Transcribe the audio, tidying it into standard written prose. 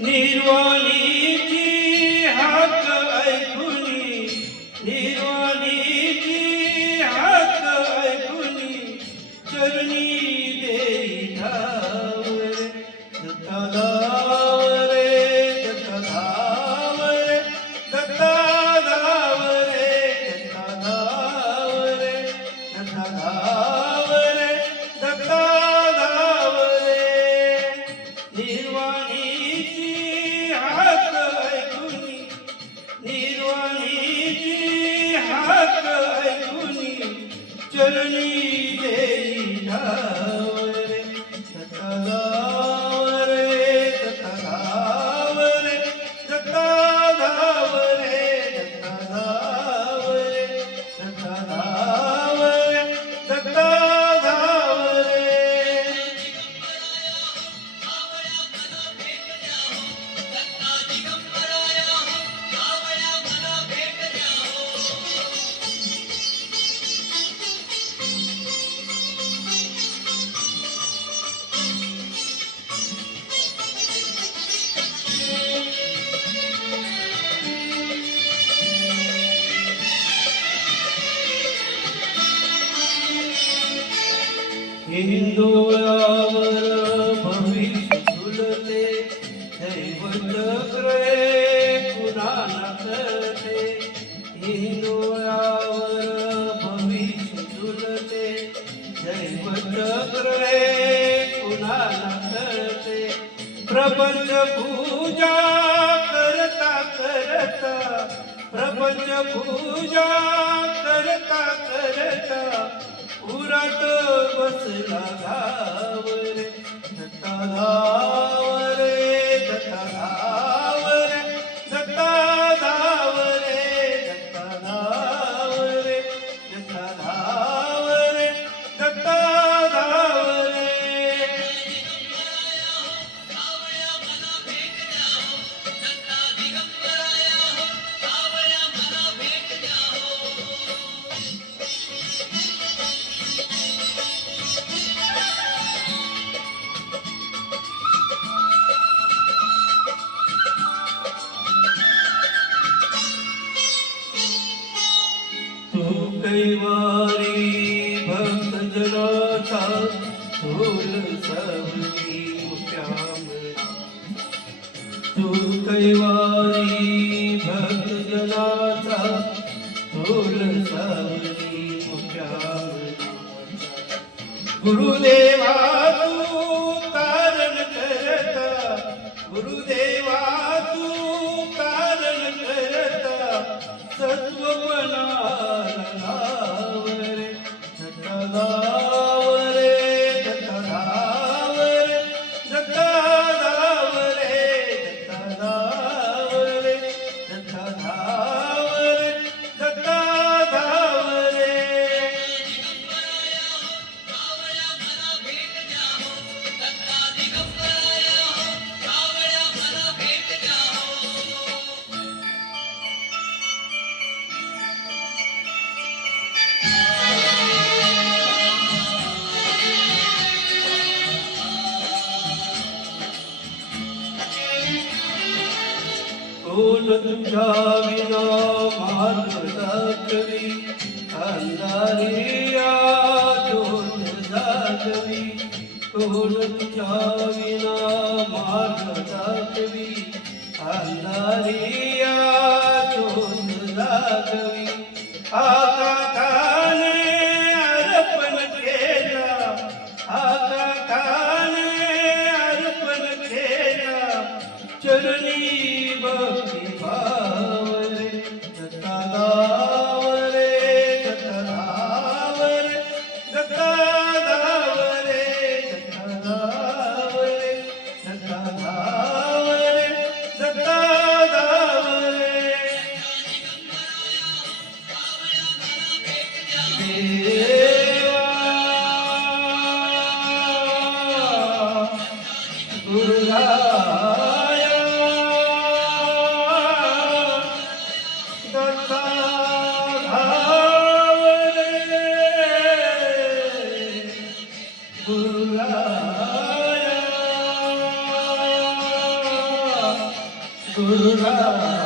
निर्वाणीची हाक ऐकुनी, निर्वाणीची हाक ऐकुनी, चरणी देई धाव रे, दत्ता धाव रे, दत्ता धाव रे, दत्ता धाव रे, दत्ता धाव रे, दत्ता धाव रे, दत्ता धाव रे. निर्वाणीची हाक ऐकुनी, निर्वाणीची हाक ऐकुनी, चरणी देई धाव रे, दत्ता धाव रे, दत्ता धाव रे, दत्ता धाव रे, दत्ता धाव रे, दत्ता धाव रे, दत्ता धाव रे. हिंदोळावर भविष्य झुलते, दैवचक्र पुन्हा नाचते. हिंदोळावर भविष्य झुलते, दैवचक्र पुन्हा नाचते. प्रपंच पूजा करता करता, प्रपंच पूजा करता करता, उरात बसला धाव रे, दत्ता धाव रे, दत्ता धाव रे, दत्ता धाव रे, दत्ता धाव रे, दत्ता धाव रे, दत्ता धाव रे. तू कैवारी भक्त जनाचा, थोल सावली मुक्यामळा. तू कैवारी भक्त जनाचा, थोल सावली मुक्यामळा. गुरुदेवा तू तारण करता, गुरुदेवा तू तारण करता, सत्वपणाला धाव रे, दत्ता धाव रे, दत्ता धाव रे, दत्ता धाव रे, दत्ता धाव रे, दत्ता धाव रे, दत्ता धाव रे. कोण तुझ्या विना मार्ग दाखवी, अंधारी ज्योत जागवी. कोण तुझ्या विना मार्ग दाखवी, अंधारी ज्योत जागवी. आकाशाने अर्पण केला, आकाशाने अर्पण केला, चरणी भक्ती भाव रे, दत्ता धाव रे, दत्ता धाव रे, दत्ता धाव रे, दत्ता धाव रे, दत्ता धाव रे, दत्ता धाव रे. गुरुराया